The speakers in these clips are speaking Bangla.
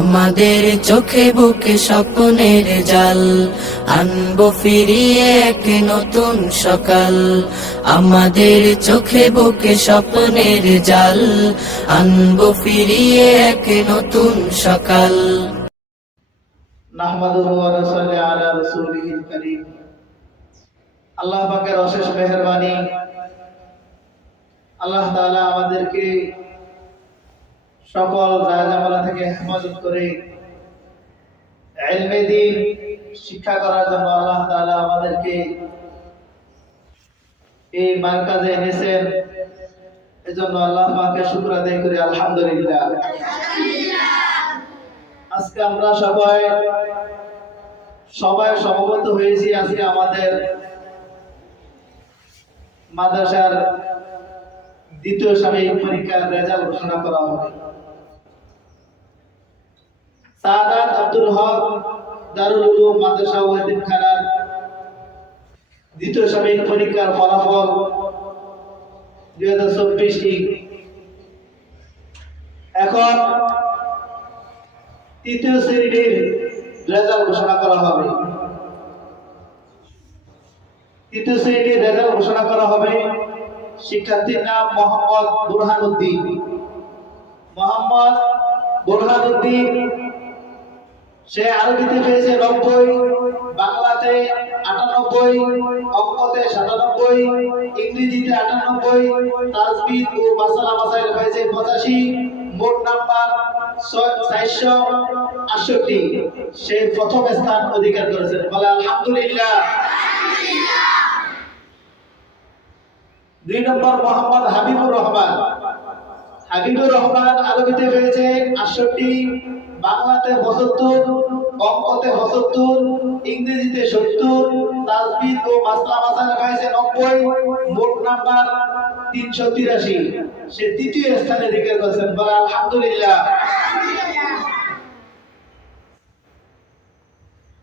আমাদের চোখে বুকে স্বপ্নের জাল। আনব ফিরিয়ে এক নতুন সকাল। আমাদের চোখে বুকে স্বপ্নের জাল। আনব ফিরিয়ে এক নতুন সকাল। আল্লাহ পাকের অশেষ মেহেরবানি। আল্লাহ আমাদেরকে সকল জায়জামালা থেকে হেফাজত করে ইলমে দ্বীন শিক্ষা করার জন্য আল্লাহ তাআলা আমাদেরকে এই মার্কাজে এনেছেন। এজন্য আল্লাহ পাকের শুকর আদায় করি, আলহামদুলিল্লাহ। আজকে আমরা সবাই সবাই সমবেত হয়েছি আজকে আমাদের মাদ্রাসার দ্বিতীয় সাময়িক পরীক্ষার রেজাল্ট ঘোষণা করা হবে। সাদাত আব্দুল হক, দারুল উলুম মাদ্রাসা ও খানার দ্বিতীয় সাময়িক পরীক্ষার ফলাফল দুই হাজার চব্বিশ এখন তৃতীয় শ্রেণির রেজাল্ট ঘোষণা করা হবে। তৃতীয় শ্রেণির রেজাল্ট ঘোষণা করা হবে শিক্ষার্থীর নাম মোহাম্মদ বুরহান উদ্দিন। মোহাম্মদ বুরহান উদ্দিন সে আরবিতে পেয়েছে নব্বই, বাংলাতে আটানব্বই অঙ্কতে সাতানব্বই, ইংরেজিতে আটানব্বই, তাজবিদ ও মাসালা মাসাইল হয়েছে পঁচাশি, মোট নাম্বার চারশো আটষট্টি। সে প্রথম স্থান অধিকার করেছেন বলে আলহামদুলিল্লাহ। দুই নম্বর মোহাম্মদ হাবিবুর রহমান। হাবিবুর রহমান আরবিতে পেয়েছে আটষট্টি বাংলাতে পঁচাত্তর, অঙ্কতে পঁচাত্তর, ইংরেজিতে সত্তর, তাজবিদ ও মাসলা মাসালা পেয়েছে নব্বই, মোট নাম্বার তিনশো তিরাশি। সে তৃতীয় স্থানে অধিকার করেছেন বলে আলহামদুলিল্লাহ।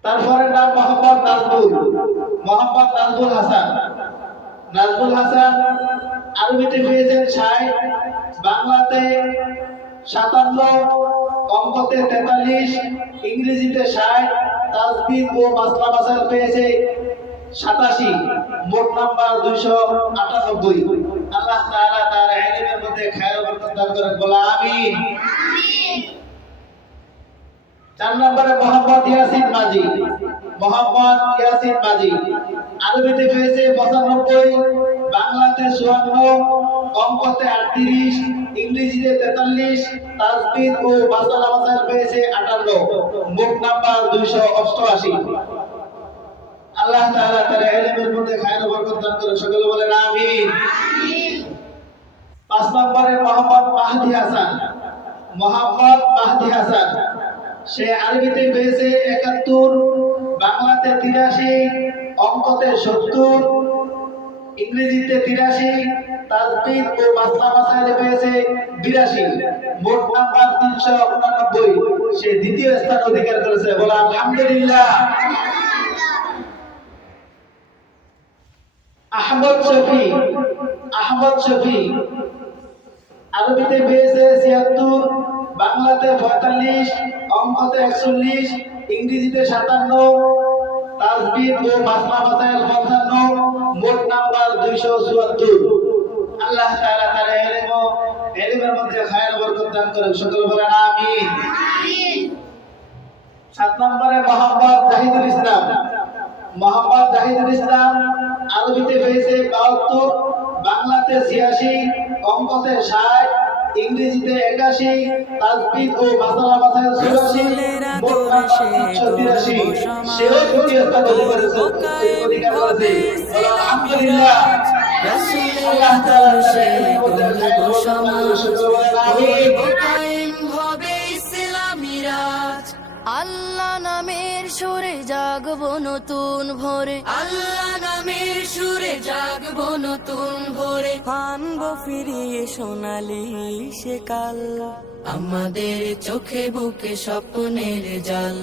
তারপরে নাম মোহাম্মদ নাজবুল মোহাম্মদ নাজবুল হাসান। নাজবুল হাসান আরবিতে পেয়েছেন ষাট, বাংলাতে সাতান্ন অঙ্কতে তেতাল্লিশ, ইংরেজিতে ষাট, তাজবিদ ও মাসলা মাসাল পেয়েছে সাতাশি, মোট নাম্বার দুইশো আটানব্বই। আল্লাহ তার ইলমের মধ্যে খায়ের বরকত দান বলা আমিন। চার নম্বরে মোহাম্মদ ইয়াসিন মাঝি। মোহাম্মদ ইয়াসিন মাঝি। আরবিতে পেয়েছে পঁচানব্বই বাংলাতে চুয়ান্ন অঙ্কতে আটত্রিশ, ইংরেজিতে তেতাল্লিশ, তাজবিদ ও মাসালা মাসাইল পেয়েছে আটান্ন। মোট নাম্বার দুইশো অষ্টআশি। আল্লাহ তাআলা তার ইলমের মধ্যে খায়ের বরকত দান করে সকলে বলেন, আমিন। পাঁচ নম্বরে মোহাম্মদ মাহদি হাসান। মোহাম্মদ মাহদি হাসান। সে আরবিতে পেয়েছে একাত্তর, বাংলাতে তিরাশি, অঙ্কতে সত্তর ইংরেজিতে তিরাশি তাজবিদ ও মাসলা বিরাশি। মোট নাম্বার তিনশো উনানব্বই। সে দ্বিতীয় স্থান অধিকার করেছে। বলে, আলহামদুলিল্লাহ। আহমদ শফি আহমদ শফি। আরবিতে পেয়েছে ছিয়াত্তর, বাংলাতে পঁয়তাল্লিশ, অঙ্কতে একচল্লিশ, ইংরেজিতে সাতান্ন, তাজবিদ ও মাসলা মাসাইল পঞ্চান্ন। মোট নাম্বার দুইশো চুয়াত্তর। আল্লাহ তাআলা তার এলেম এলেমের মধ্যে খায়ের বরকত দান করেন। সকল বলেন আমিন। সাত নম্বরে মোহাম্মদ জাহিদুল ইসলাম। মোহাম্মদ জাহিদুল ইসলাম আরবিতে হয়েছে বাহাত্তর বাংলাতে ছিয়াশি অঙ্কতে ষাট ইংরেজিতে একাশি তাজবিদ ও মাসালা মাসাইল চুরাশি মোট নাম্বার তিরাশি। সেও স্থান অধিকার করেছে অধিকার বলো আলহামদুলিল্লাহ। তাআলা কায়েম হবে ইসলামী রাজ আল্লাহ নামের সুরে জাগবো নতুন ভোরে। আল্লাহ নামের সুরে জাগব নতুন ভোরে। আনব ফিরিয়ে সোনালি সে কাল। আমাদের চোখে বুকে স্বপ্নের জাল।